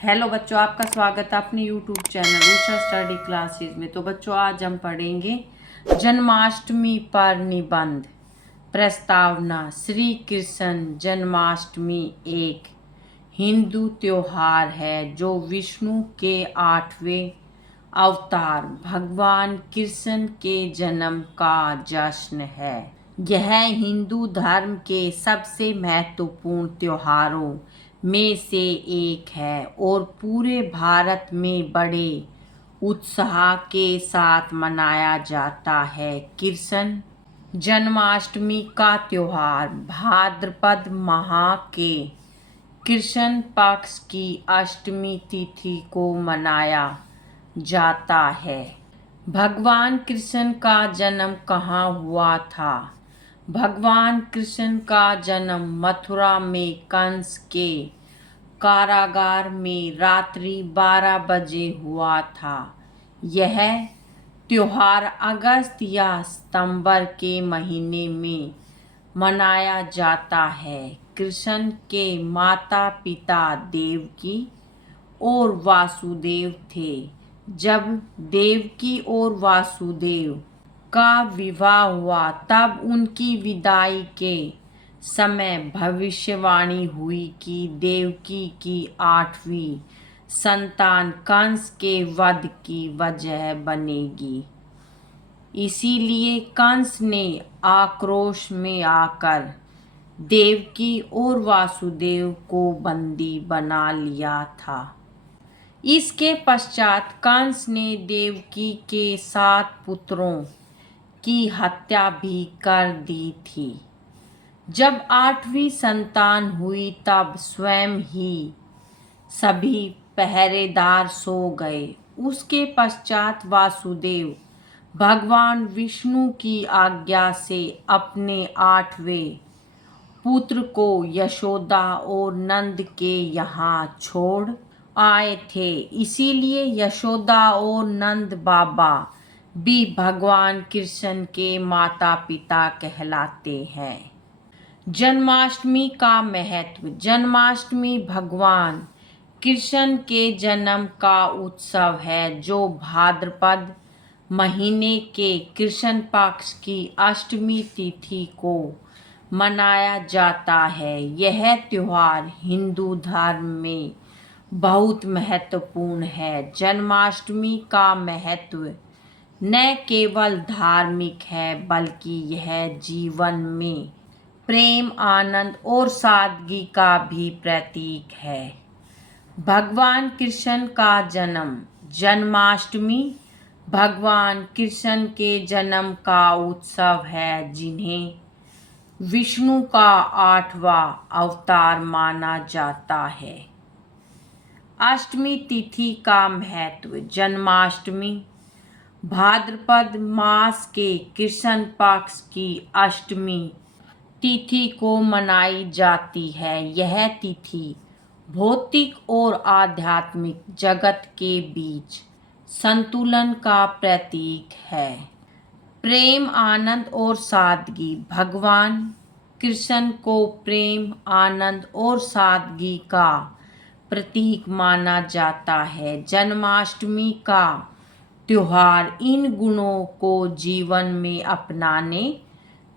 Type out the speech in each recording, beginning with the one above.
Hello बच्चों, आपका स्वागत है अपने YouTube channel Usha study classes में। तो बच्चों, आज हम पढ़ेंगे जन्माष्टमी पर निबंध। प्रस्तावना। श्री कृष्ण जन्माष्टमी एक हिंदू त्योहार है जो विष्णु के 8वें अवतार भगवान कृष्ण के जन्म का जश्न है। यह हिंदू धर्म के सबसे महत्वपूर्ण त्योहारों में से एक है और पूरे भारत में बड़े उत्साह के साथ मनाया जाता है। कृष्ण जन्माष्टमी का त्योहार भाद्रपद माह के कृष्ण पक्ष की अष्टमी तिथि को मनाया जाता है। भगवान कृष्ण का जन्म कहाँ हुआ था? भगवान कृष्ण का जन्म मथुरा में कंस के कारागार में रात्रि 12 बजे हुआ था। यह त्योहार अगस्त या सितंबर के महीने में मनाया जाता है। कृष्ण के माता पिता देवकी और वासुदेव थे। जब देवकी और वासुदेव का विवाह हुआ तब उनकी विदाई के समय भविष्यवाणी हुई कि देवकी की 8वीं संतान कंस के वध की वजह बनेगी। इसीलिए कंस ने आक्रोश में आकर देवकी और वासुदेव को बंदी बना लिया था। इसके पश्चात कंस ने देवकी के 7 पुत्रों की हत्या भी कर दी थी। जब 8वीं संतान हुई तब स्वयं ही सभी पहरेदार सो गए। उसके पश्चात वासुदेव भगवान विष्णु की आज्ञा से अपने 8वें पुत्र को यशोदा और नंद के यहाँ छोड़ आए थे। इसीलिए यशोदा और नंद बाबा भी भगवान कृष्ण के माता पिता कहलाते हैं। जन्माष्टमी का महत्व। जन्माष्टमी भगवान कृष्ण के जन्म का उत्सव है जो भाद्रपद महीने के कृष्ण पक्ष की अष्टमी तिथि को मनाया जाता है। यह त्योहार हिंदू धर्म में बहुत महत्वपूर्ण है। जन्माष्टमी का महत्व न केवल धार्मिक है बल्कि यह जीवन में प्रेम, आनंद और सादगी का भी प्रतीक है। भगवान कृष्ण का जन्म। जन्माष्टमी भगवान कृष्ण के जन्म का उत्सव है जिन्हें विष्णु का 8वां अवतार माना जाता है। अष्टमी तिथि का महत्व। जन्माष्टमी भाद्रपद मास के कृष्ण पक्ष की अष्टमी तिथि को मनाई जाती है। यह तिथि भौतिक और आध्यात्मिक जगत के बीच संतुलन का प्रतीक है। प्रेम, आनंद और सादगी। भगवान कृष्ण को प्रेम, आनंद और सादगी का प्रतीक माना जाता है। जन्माष्टमी का त्योहार इन गुणों को जीवन में अपनाने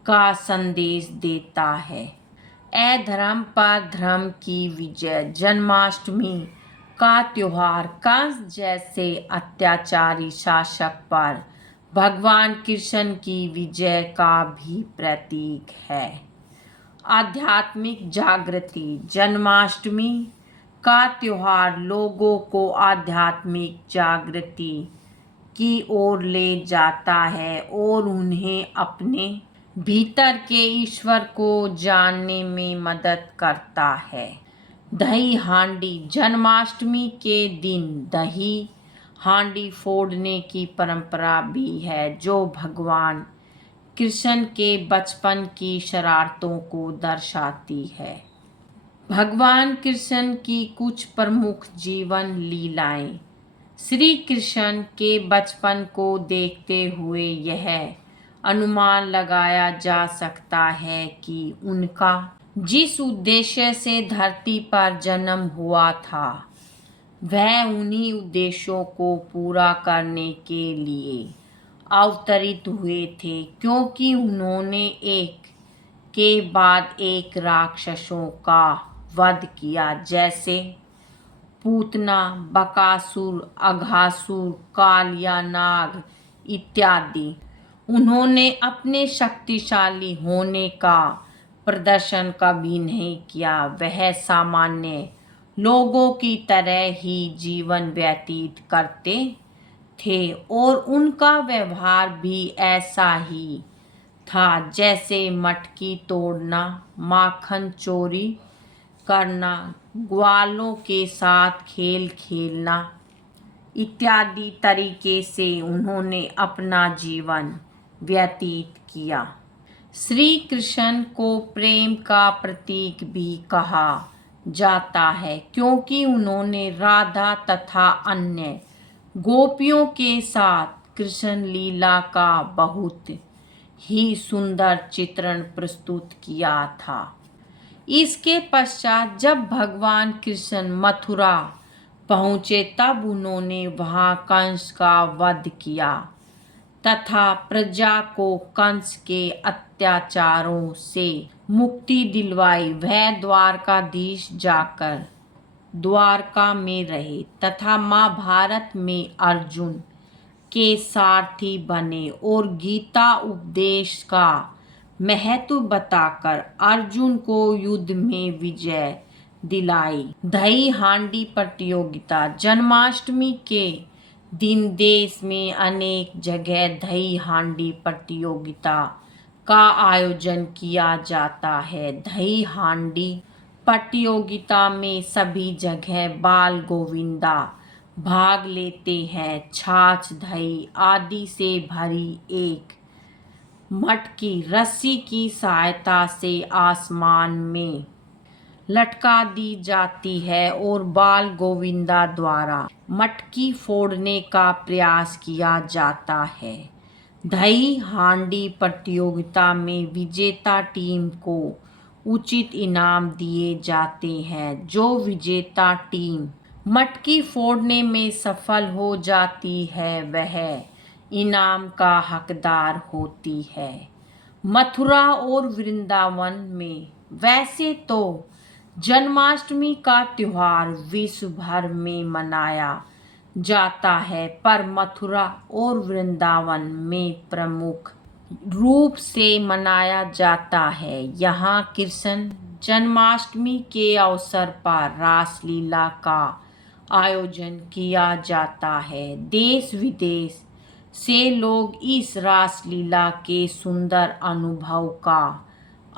का संदेश देता है। अधर्म पर धर्म की विजय। जन्माष्टमी का त्योहार कंस जैसे अत्याचारी शासक पर भगवान कृष्ण की विजय का भी प्रतीक है। आध्यात्मिक जागृति। जन्माष्टमी का त्योहार लोगों को आध्यात्मिक जागृति की ओर ले जाता है और उन्हें अपने भीतर के ईश्वर को जानने में मदद करता है। दही हांडी। जन्माष्टमी के दिन दही हांडी फोड़ने की परंपरा भी है जो भगवान कृष्ण के बचपन की शरारतों को दर्शाती है। भगवान कृष्ण की कुछ प्रमुख जीवन लीलाएं। श्री कृष्ण के बचपन को देखते हुए यह अनुमान लगाया जा सकता है कि उनका जिस उद्देश्य से धरती पर जन्म हुआ था वह उन्हीं उद्देश्यों को पूरा करने के लिए अवतरित हुए थे, क्योंकि उन्होंने एक के बाद एक राक्षसों का वध किया, जैसे पूतना, बकासुर, अघासुर, कालिया नाग इत्यादि। उन्होंने अपने शक्तिशाली होने का प्रदर्शन कभी नहीं किया। वह सामान्य लोगों की तरह ही जीवन व्यतीत करते थे और उनका व्यवहार भी ऐसा ही था जैसे मटकी तोड़ना, माखन चोरी करना, ग्वालों के साथ खेल खेलना इत्यादि तरीके से उन्होंने अपना जीवन व्यतीत किया। श्री कृष्ण को प्रेम का प्रतीक भी कहा जाता है, क्योंकि उन्होंने राधा तथा अन्य गोपियों के साथ कृष्ण लीला का बहुत ही सुंदर चित्रण प्रस्तुत किया था। इसके पश्चात जब भगवान कृष्ण मथुरा पहुँचे तब उन्होंने वहाँ कंस का वध किया तथा प्रजा को कंस के अत्याचारों से मुक्ति दिलवाई। वह द्वारकाधीश जाकर द्वारका में रहे तथा महाभारत में अर्जुन के सारथी बने और गीता उपदेश का महत्व बताकर अर्जुन को युद्ध में विजय दिलाई। दही हांडी प्रतियोगिता। जन्माष्टमी के दिन देश में अनेक जगह दही हांडी प्रतियोगिता का आयोजन किया जाता है। दही हांडी प्रतियोगिता में सभी जगह बाल गोविंदा भाग लेते हैं। छाछ, दही आदि से भरी एक मटकी रस्सी की सहायता से आसमान में लटका दी जाती है और बाल गोविंदा द्वारा मटकी फोड़ने का प्रयास किया जाता है। दही हांडी प्रतियोगिता में विजेता टीम को उचित इनाम दिए जाते हैं। जो विजेता टीम मटकी फोड़ने में सफल हो जाती है वह इनाम का हकदार होती है। मथुरा और वृंदावन में वैसे तो जन्माष्टमी का त्योहार विश्व भर में मनाया जाता है, पर मथुरा और वृंदावन में प्रमुख रूप से मनाया जाता है। यहाँ कृष्ण जन्माष्टमी के अवसर पर रासलीला का आयोजन किया जाता है। देश विदेश से लोग इस रासलीला के सुंदर अनुभव का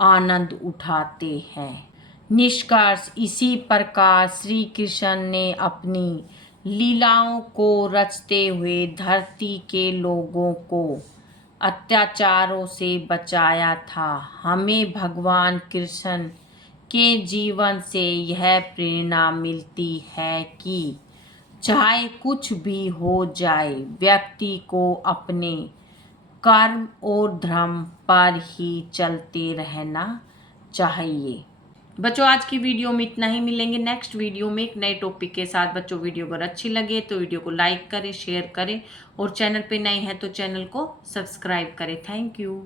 आनंद उठाते हैं। निष्कर्ष। इसी प्रकार श्री कृष्ण ने अपनी लीलाओं को रचते हुए धरती के लोगों को अत्याचारों से बचाया था। हमें भगवान कृष्ण के जीवन से यह प्रेरणा मिलती है कि चाहे कुछ भी हो जाए, व्यक्ति को अपने कर्म और धर्म पर ही चलते रहना चाहिए। बच्चों, आज की वीडियो में इतना ही। मिलेंगे नेक्स्ट वीडियो में एक नए टॉपिक के साथ। बच्चों, वीडियो अगर अच्छी लगे तो वीडियो को लाइक करें, शेयर करें और चैनल पे नए हैं तो चैनल को सब्सक्राइब करें। Thank you.